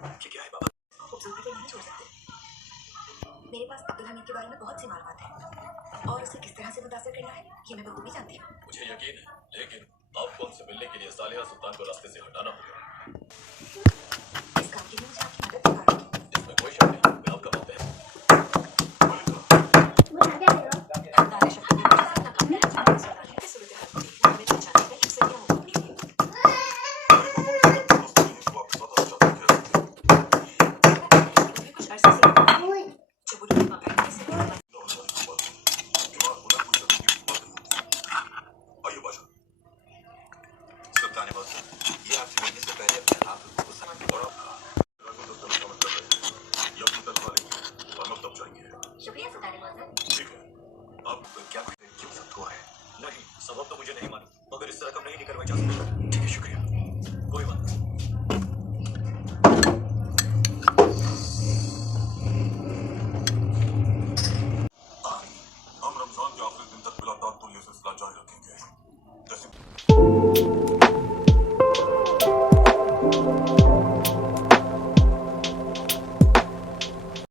कि क्या है बाबा? खूबसूरती को नहीं छोड़ सकते। मेरे पास अब्दुल हमीद के बारे में बहुत सी मालूमात है और उसे किस तरह से मुतासर करना है ये मैं बखूबी जानती हूँ। मुझे यकीन है, लेकिन आपको उनसे मिलने के लिए सालिहा सुल्तान को रास्ते से हटाना होगा। इस काम के लिए मुझे आपकी मदद की ज़रूरत है। इसमें कोई शक नहीं, मैं आपका मातहत हूं। दानिश अब्दुल ने मुझे अपना काम दिया है। सुल्तान की सूरत हाल को देखना हमें पहचानने का एक जरिया होगा उनके लिए। मुझे कुछ अरसे से जो बुरी बाकायदगी से मेरा सुल्तान मौसम, ये आपसे मिलने से पहले अपने आप को समझ और ये अपनी तनख्वाह लेंगे और मकतब जाएंगे। शुक्रिया सुल्तान मौसम। ठीक है, आप क्या क्यों जब्त हुआ है? नहीं, सबब तो मुझे नहीं मालूम, मगर इस रकम नहीं निकलवाई जा सकती। ठीक है, शुक्रिया। कोई बात नहीं। हम रमजान के आखिरी दिन तक बिला तातुल ये सिलसिला जारी रखेंगे। जैसे